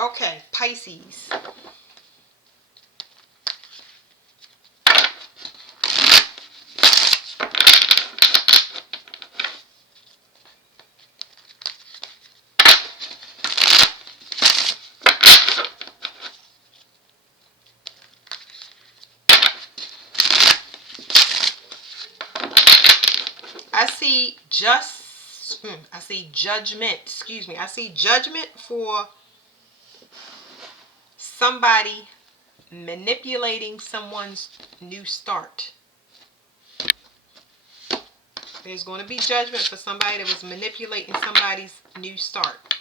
Okay, Pisces. I see I see judgment. Excuse me. I see judgment for somebody manipulating someone's new start. There's going to be judgment for somebody that was manipulating somebody's new start.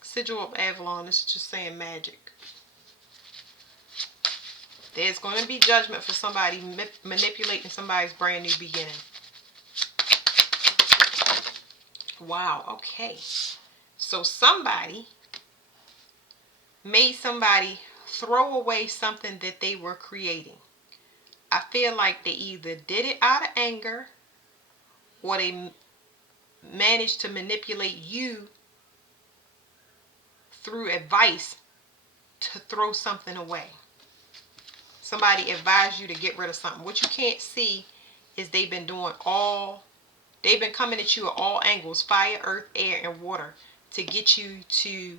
Sigil of Avalon, this is just saying magic. There's going to be judgment for somebody manipulating somebody's brand new beginning. Wow, okay. So somebody made somebody throw away something that they were creating. I feel like they either did it out of anger or they managed to manipulate you through advice to throw something away. Somebody advised you to get rid of something. What you can't see is they've been coming at you at all angles, fire, earth, air, and water, to get you to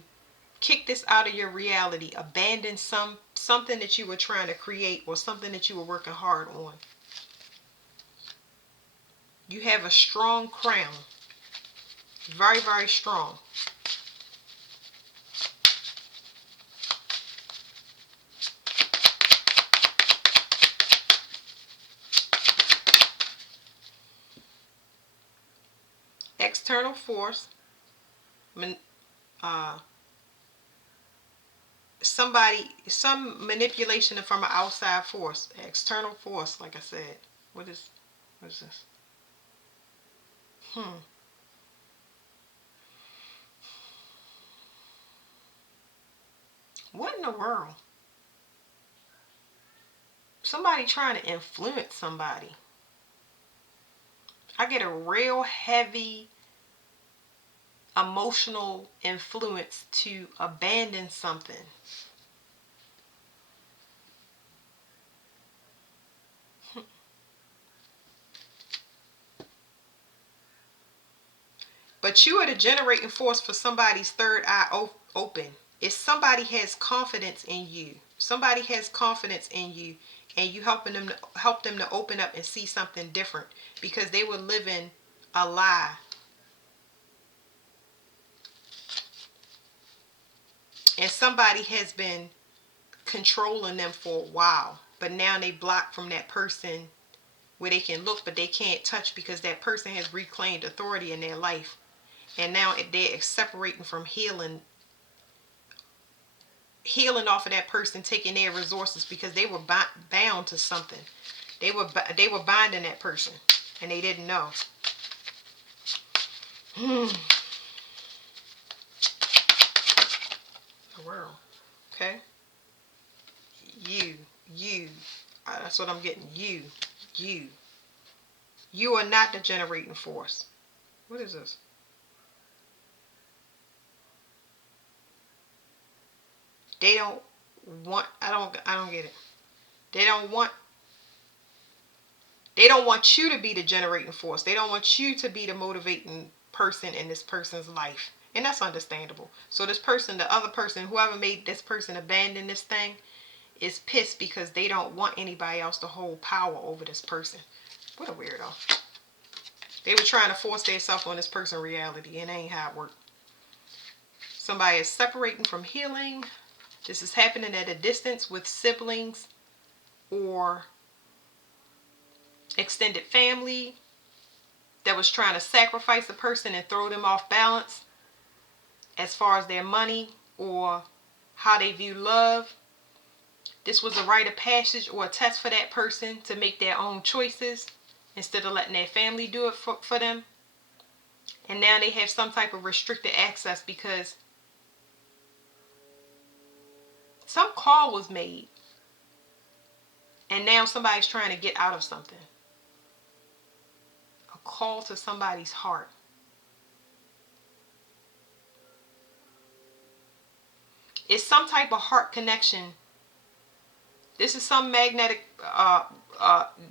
kick this out of your reality, abandon something that you were trying to create or something that you were working hard on. You have a strong crown. Very, very strong. External force. Uh, some manipulation from an outside force. External force, like I said. What is this? Hmm. What in the world? Somebody trying to influence somebody. I get a real heavy emotional influence to abandon something. But you are the generating force for somebody's third eye open. If somebody has confidence in you, somebody has confidence in you, and you help them to open up and see something different because they were living a lie. And somebody has been controlling them for a while, but now they blocked from that person where they can look but they can't touch because that person has reclaimed authority in their life. And now they're separating from healing off of that person, taking their resources because they were bound to something. They were binding that person and they didn't know. The world. Okay. you you that's what I'm getting. You you are not the generating force. What is this? They don't want, I don't get it. They don't want they don't want you to be the generating force. They don't want you to be the motivating person in this person's life. And that's understandable. So this person, the other person, whoever made this person abandon this thing, is pissed because they don't want anybody else to hold power over this person. What a weirdo. They were trying to force themselves on this person's reality, and it ain't how it worked. Somebody is separating from healing. This is happening at a distance with siblings or extended family that was trying to sacrifice a person and throw them off balance as far as their money or how they view love. This was a rite of passage or a test for that person to make their own choices instead of letting their family do it for them. And now they have some type of restricted access because some call was made and now somebody's trying to get out of something. A call to somebody's heart. It's some type of heart connection. This is some magnetic,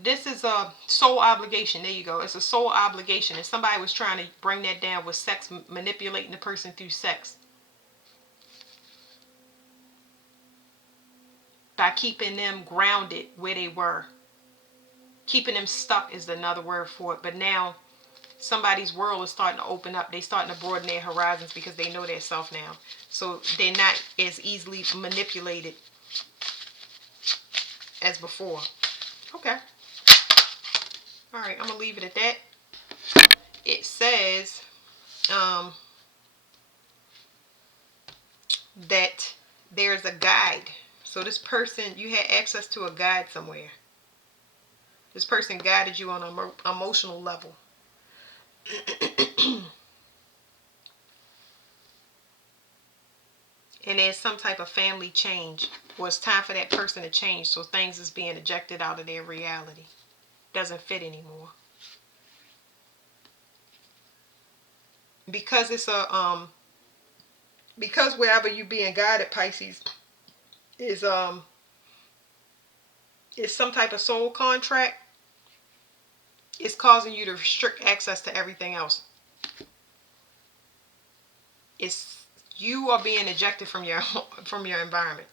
this is a soul obligation. There you go. It's a soul obligation. And somebody was trying to bring that down with sex, manipulating the person through sex. By keeping them grounded where they were. Keeping them stuck is another word for it. But now somebody's world is starting to open up. They're starting to broaden their horizons because they know their self now. So they're not as easily manipulated as before. Okay. All right, I'm going to leave it at that. It says that there's a guide. So this person, you had access to a guide somewhere. This person guided you on an emotional level. And there's some type of family change. Or it's time for that person to change. So things is being ejected out of their reality. Doesn't fit anymore. Because it's a because wherever you being guided, Pisces, is some type of soul contract. It's causing you to restrict access to everything else. It's you are being ejected from your environment,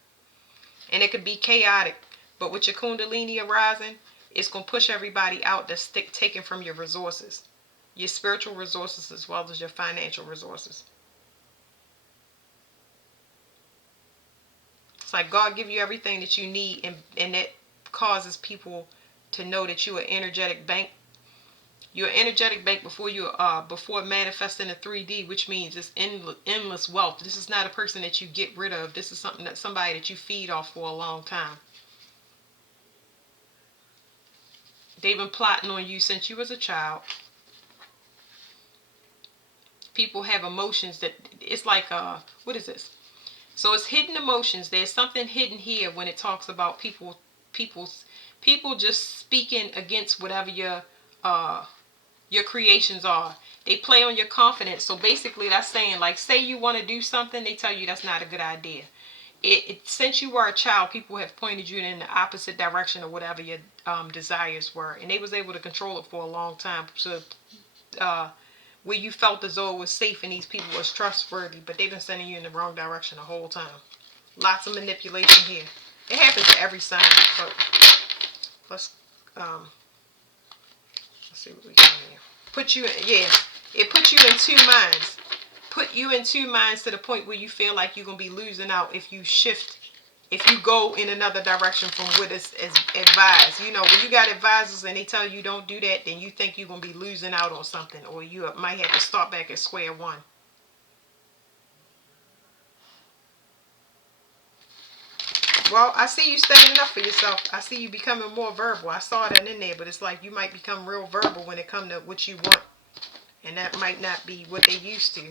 and it could be chaotic. But with your Kundalini arising, it's gonna push everybody out that's taken from your resources, your spiritual resources as well as your financial resources. It's like God give you everything that you need, and that causes people to know that you're an energetic bank. You're an energetic bank before manifesting a 3D, which means it's endless wealth. This is not a person that you get rid of. This is somebody that you feed off for a long time. They've been plotting on you since you was a child. People have emotions that it's like what is this? So it's hidden emotions. There's something hidden here when it talks about people just speaking against whatever your creations are. They play on your confidence. So basically that's saying, like, say you want to do something, they tell you that's not a good idea. Since you were a child, people have pointed you in the opposite direction of whatever your desires were, and they was able to control it for a long time. So where you felt as though it was safe and these people was trustworthy, but they've been sending you in the wrong direction the whole time. Lots of manipulation here. It happens to every sign, but let's see what we got here. It puts you in two minds. Put you in two minds to the point where you feel like you're gonna be losing out if you go in another direction from what is advised. You know, when you got advisors and they tell you don't do that, then you think you're going to be losing out on something, or you might have to start back at square one. Well, I see you standing up for yourself. I see you becoming more verbal. I saw that in there, but it's like you might become real verbal when it comes to what you want, and that might not be what they used to.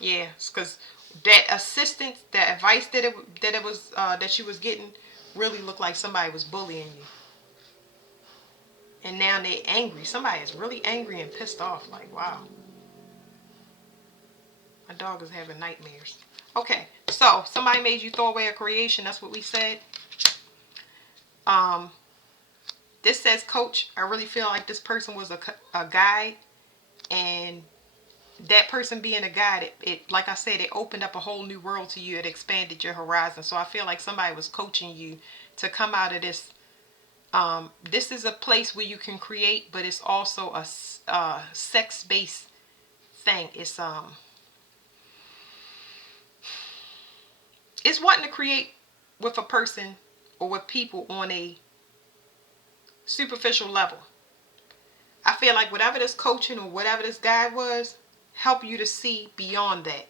Yeah, because that assistance, that advice that you was getting, really looked like somebody was bullying you. And now they angry. Somebody is really angry and pissed off. Like, wow. My dog is having nightmares. Okay, so somebody made you throw away a creation. That's what we said. This says, Coach, I really feel like this person was a guide, and that person being a guide, it like I said, it opened up a whole new world to you. It expanded your horizon. So I feel like somebody was coaching you to come out of this. This is a place where you can create, but it's also a sex-based thing. It's wanting to create with a person or with people on a superficial level. I feel like whatever this coaching or whatever this guide was, help you to see beyond that.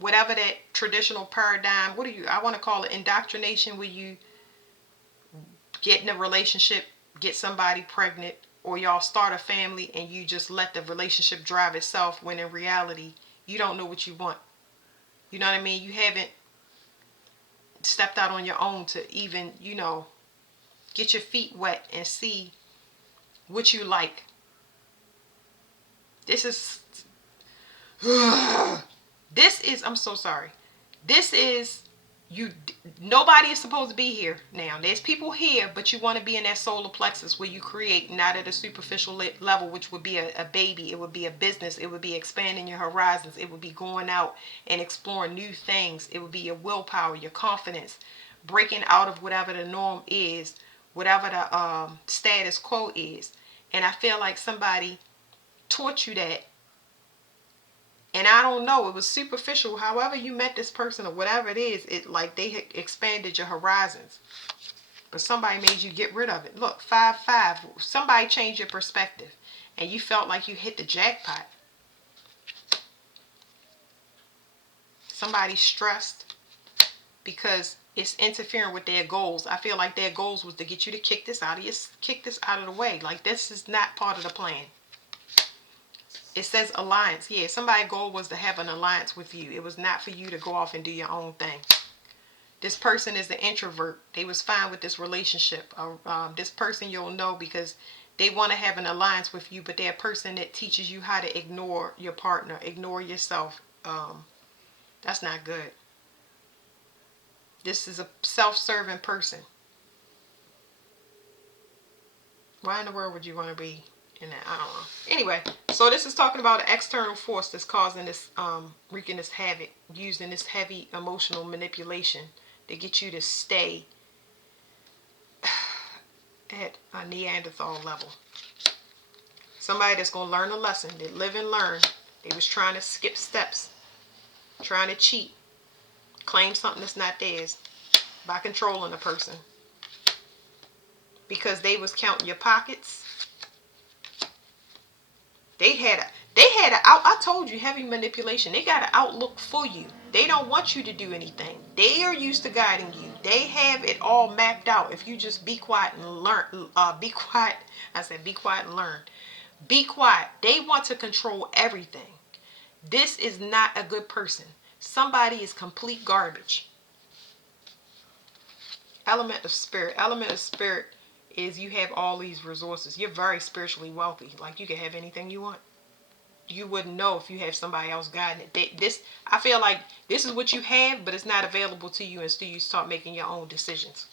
Whatever that traditional paradigm, I want to call it indoctrination, where you get in a relationship, get somebody pregnant, or y'all start a family and you just let the relationship drive itself, when in reality you don't know what you want. You know what I mean? You haven't stepped out on your own to even, get your feet wet and see what you like. This is This is, I'm so sorry. This is, you, nobody is supposed to be here now. There's people here, but you want to be in that solar plexus where you create, not at a superficial level, which would be a baby. It would be a business. It would be expanding your horizons. It would be going out and exploring new things. It would be your willpower, your confidence, breaking out of whatever the norm is, whatever the status quo is. And I feel like somebody taught you that, and I don't know, it was superficial. However you met this person or whatever it is, it like they expanded your horizons. But somebody made you get rid of it. Look, 5-5. Somebody changed your perspective and you felt like you hit the jackpot. Somebody's stressed because it's interfering with their goals. I feel like their goals was to get you to kick this out of the way. Like, this is not part of the plan. It says alliance. Yeah, somebody's goal was to have an alliance with you. It was not for you to go off and do your own thing. This person is an introvert. They was fine with this relationship. This person you'll know because they want to have an alliance with you, but they're a person that teaches you how to ignore your partner, ignore yourself. That's not good. This is a self-serving person. Why in the world would you want to be in that? I don't know. Anyway, so this is talking about an external force that's causing this, wreaking this havoc, using this heavy emotional manipulation to get you to stay at a Neanderthal level. Somebody that's going to learn a lesson. They live and learn. They was trying to skip steps, trying to cheat, claim something that's not theirs by controlling a person. Because they was counting your pockets. I told you, heavy manipulation. They got an outlook for you. They don't want you to do anything. They are used to guiding you. They have it all mapped out. If you just be quiet and learn, be quiet. I said be quiet and learn. Be quiet. They want to control everything. This is not a good person. Somebody is complete garbage. Element of spirit. Element of spirit is you have all these resources. You're very spiritually wealthy. Like, you can have anything you want. You wouldn't know if you have somebody else guiding it. I feel like this is what you have, but it's not available to you until you start making your own decisions.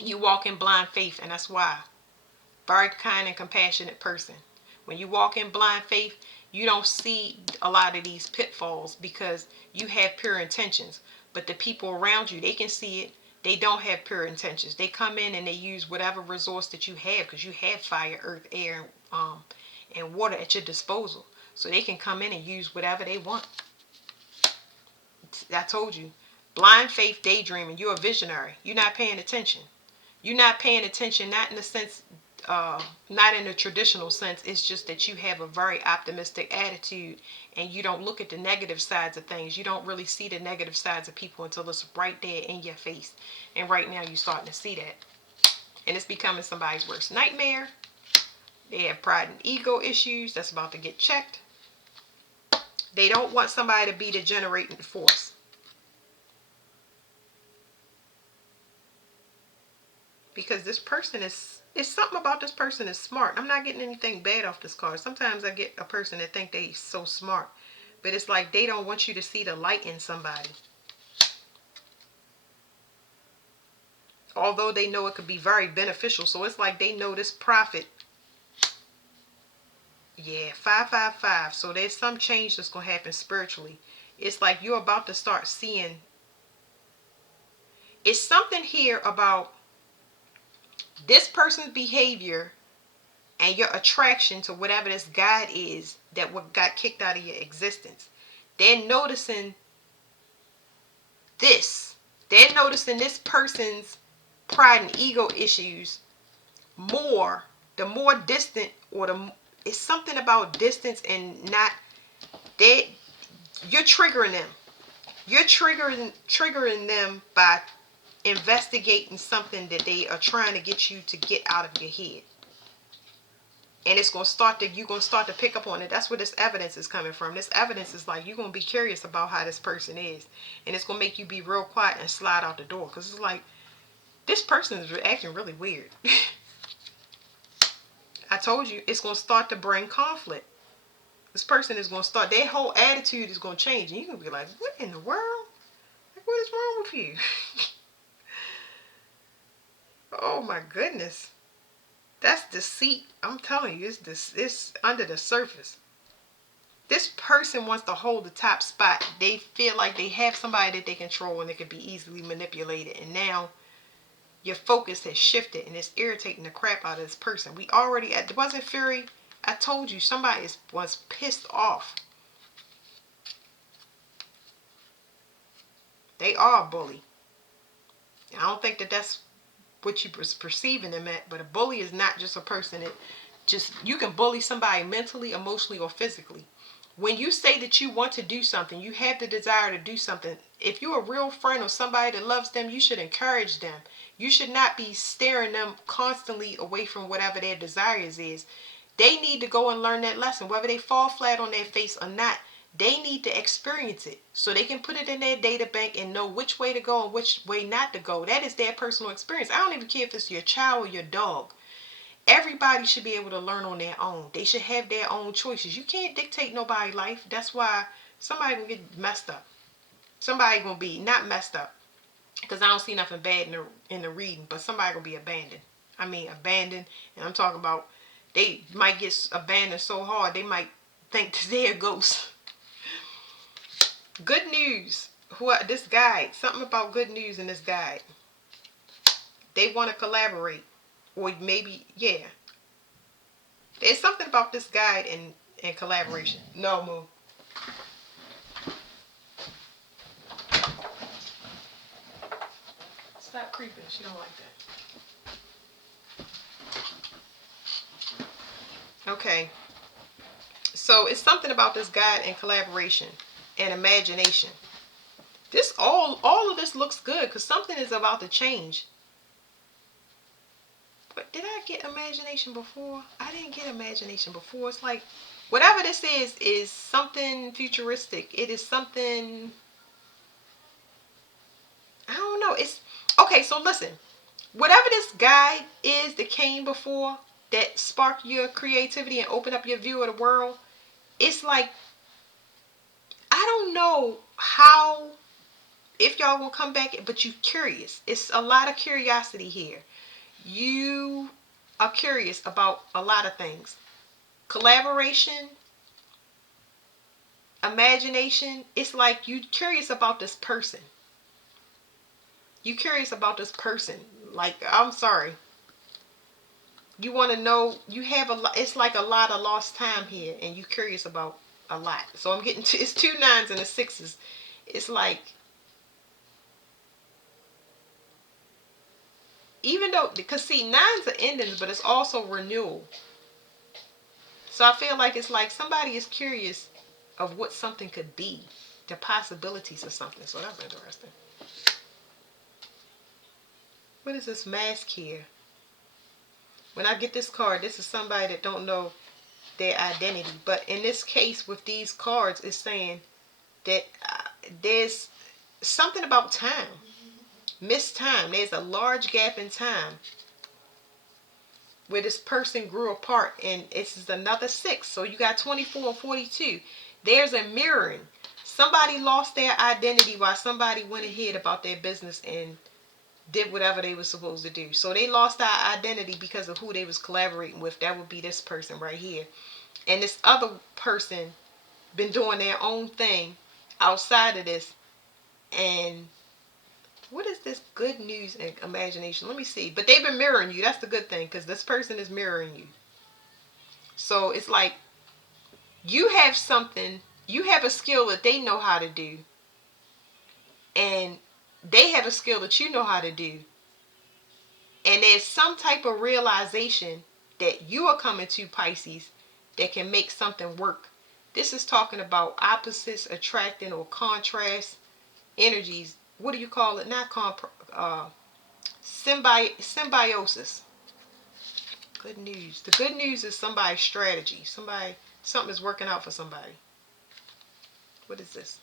You walk in blind faith, and that's why. Very kind and compassionate person. When you walk in blind faith, you don't see a lot of these pitfalls because you have pure intentions. But the people around you, they can see it. They don't have pure intentions. They come in and they use whatever resource that you have, because you have fire, earth, air, and water at your disposal. So they can come in and use whatever they want. I told you. Blind faith, daydreaming. You're a visionary. You're not paying attention. You're not paying attention, not in the sense, not in the traditional sense. It's just that you have a very optimistic attitude and you don't look at the negative sides of things. You don't really see the negative sides of people until it's right there in your face. And right now you're starting to see that. And it's becoming somebody's worst nightmare. They have pride and ego issues. That's about to get checked. They don't want somebody to be the generating force. Because this person is, it's something about this person is smart. I'm not getting anything bad off this card. Sometimes I get a person that think they so smart. But it's like they don't want you to see the light in somebody. Although they know it could be very beneficial. So it's like they know this profit. Yeah, 555. So there's some change that's going to happen spiritually. It's like you're about to start seeing. It's something here about this person's behavior and your attraction to whatever this God is that what got kicked out of your existence. They're noticing this. They're noticing this person's pride and ego issues more. The more distant, or it's something about distance and not. You're triggering them. You're triggering them by investigating something that they are trying to get you to get out of your head. And it's going to start to, you're going to start to pick up on it. That's where this evidence is coming from. This evidence is like, you're going to be curious about how this person is. And it's going to make you be real quiet and slide out the door. Because it's like, this person is acting really weird. I told you, it's going to start to bring conflict. This person is going to start, their whole attitude is going to change. And you're going to be like, what in the world? Like, what is wrong with you? Oh my goodness. That's deceit. I'm telling you, it's under the surface. This person wants to hold the top spot. They feel like they have somebody that they control and they can be easily manipulated. And now your focus has shifted and it's irritating the crap out of this person. We already, wasn't Fury? I told you, somebody was pissed off. They are a bully. I don't think that that's what you was perceiving them at, but a bully is not just a person that just, you can bully somebody mentally, emotionally, or physically. When you say that you want to do something, you have the desire to do something. If you're a real friend or somebody that loves them, you should encourage them. You should not be staring them constantly away from whatever their desires is. They need to go and learn that lesson. Whether they fall flat on their face or not, they need to experience it so they can put it in their data bank and know which way to go and which way not to go. That is their personal experience. I don't even care if it's your child or your dog. Everybody should be able to learn on their own. They should have their own choices. You can't dictate nobody's life. That's why somebody gonna get messed up. Somebody gonna be not messed up, because I don't see nothing bad in the reading, but somebody gonna be abandoned. I mean abandoned, and I'm talking about they might get abandoned so hard they might think that they're a ghost. Good news. This guide? Something about good news in this guide. They want to collaborate, or maybe yeah. There's something about this guide and collaboration. No, Moo. Stop creeping. She don't like that. Okay. So it's something about this guide and collaboration and imagination. This all of this looks good because something is about to change. But did I get imagination before? I didn't get imagination before. It's like whatever this is something futuristic. It is something, I don't know. It's okay, so listen. Whatever this guide is that came before that sparked your creativity and opened up your view of the world, it's like, I don't know how, if y'all will come back, but you curious. It's a lot of curiosity here. You are curious about a lot of things. Collaboration, imagination. It's like you curious about this person. You curious about this person. Like, I'm sorry. You want to know, you have a lot, it's like a lot of lost time here, and you curious about a lot. So I'm getting to, it's 2 9s and a 6s. It's like, even though, because see, 9s are endings, but it's also renewal. So I feel like it's like somebody is curious of what something could be, the possibilities of something. So that's interesting. What is this mask here? When I get this card, this is somebody that don't know their identity. But in this case, with these cards, it's saying that there's something about time. Missed time. There's a large gap in time where this person grew apart, and this is another 6. So you got 24 and 42. There's a mirroring. Somebody lost their identity while somebody went ahead about their business and did whatever they were supposed to do. So they lost their identity because of who they was collaborating with. That would be this person right here. And this other person been doing their own thing outside of this. And what is this good news and imagination? Let me see. But they've been mirroring you. That's the good thing, because this person is mirroring you. So it's like you have something, you have a skill that they know how to do. And they have a skill that you know how to do. And there's some type of realization that you are coming to, Pisces, that can make something work. This is talking about opposites attracting or contrast energies. What do you call it? Not symbiosis. Good news. The good news is somebody's strategy. Something is working out for somebody. What is this?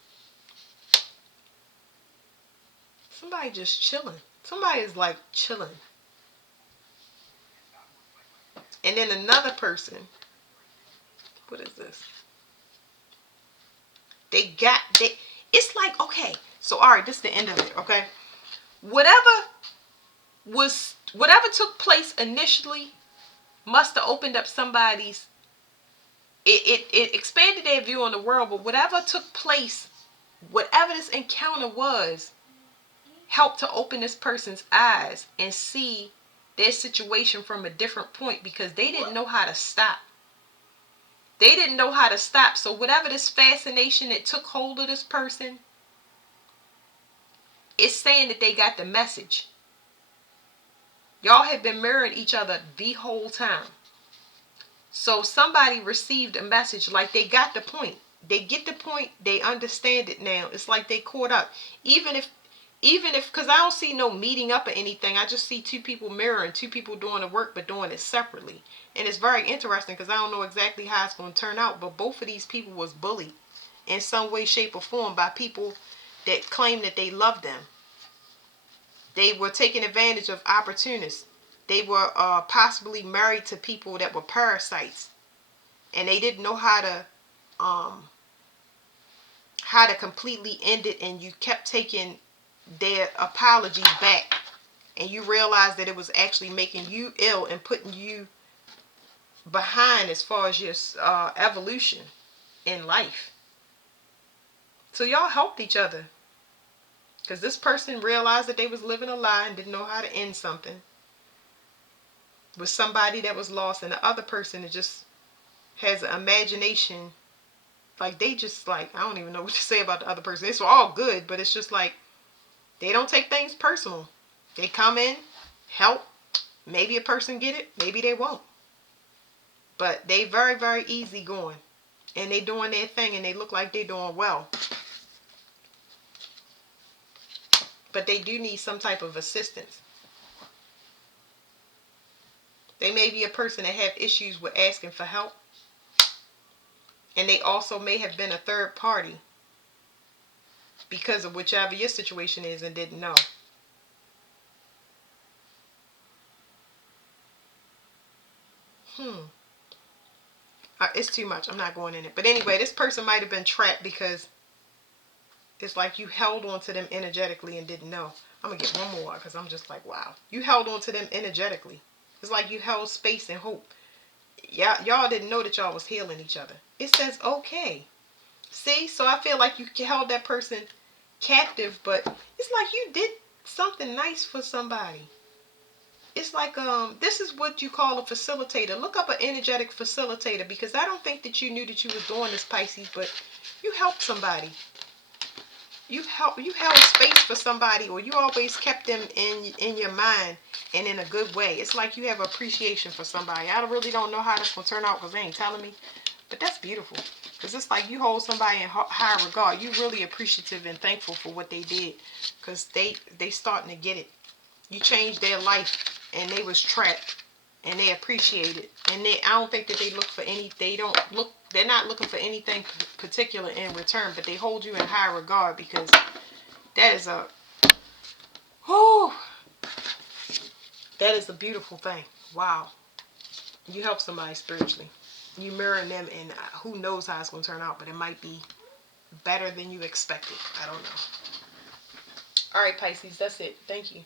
Somebody just chilling. Somebody is like chilling. And then another person. What is this? it's like, okay, so all right, this is the end of it, okay? Whatever took place initially must have opened up somebody's, it expanded their view on the world, but whatever took place, whatever this encounter was, helped to open this person's eyes and see their situation from a different point, because they didn't know how to stop. They didn't know how to stop. So whatever this fascination that took hold of this person, it's saying that they got the message. Y'all have been mirroring each other the whole time. So somebody received a message, like they got the point. They get the point. They understand it now. It's like they caught up. Even if, because I don't see no meeting up or anything. I just see two people mirroring, two people doing the work, but doing it separately. And it's very interesting because I don't know exactly how it's going to turn out. But both of these people was bullied in some way, shape, or form by people that claim that they love them. They were taking advantage of opportunists. They were possibly married to people that were parasites, and they didn't know how to completely end it. And you kept taking their apologies back, and you realized that it was actually making you ill and putting you behind as far as your evolution in life. So y'all helped each other, because this person realized that they was living a lie and didn't know how to end something with somebody that was lost, and the other person that just has an imagination, like they just, like, I don't even know what to say about the other person. It's all good, but it's just like they don't take things personal. They come in, help. Maybe a person get it, maybe they won't. But they very, very easy going, and they doing their thing, and they look like they doing well. But they do need some type of assistance. They may be a person that have issues with asking for help. And they also may have been a third party because of whichever your situation is and didn't know. It's too much. I'm not going in it. But anyway, this person might have been trapped because it's like you held on to them energetically and didn't know. I'm going to get one more because I'm just like, wow. You held on to them energetically. It's like you held space and hope. Y'all didn't know that y'all was healing each other. It says okay. See? So I feel like you held that person captive, but it's like you did something nice for somebody. It's like, this is what you call a facilitator. Look up an energetic facilitator, because I don't think that you knew that you was doing this, Pisces, but you helped somebody. You held space for somebody, or you always kept them in your mind and in a good way. It's like you have appreciation for somebody. I really don't know how this will turn out because they ain't telling me, but that's beautiful. Because it's like you hold somebody in high regard. You really appreciative and thankful for what they did, because they starting to get it. You changed their life, and they was trapped, and they appreciate it. And I don't think that they look for any. They're not looking for anything particular in return, but they hold you in high regard, because that is that is a beautiful thing. Wow. You help somebody spiritually. You mirror them, and who knows how it's going to turn out, but it might be better than you expected. I don't know. All right, Pisces, that's it. Thank you.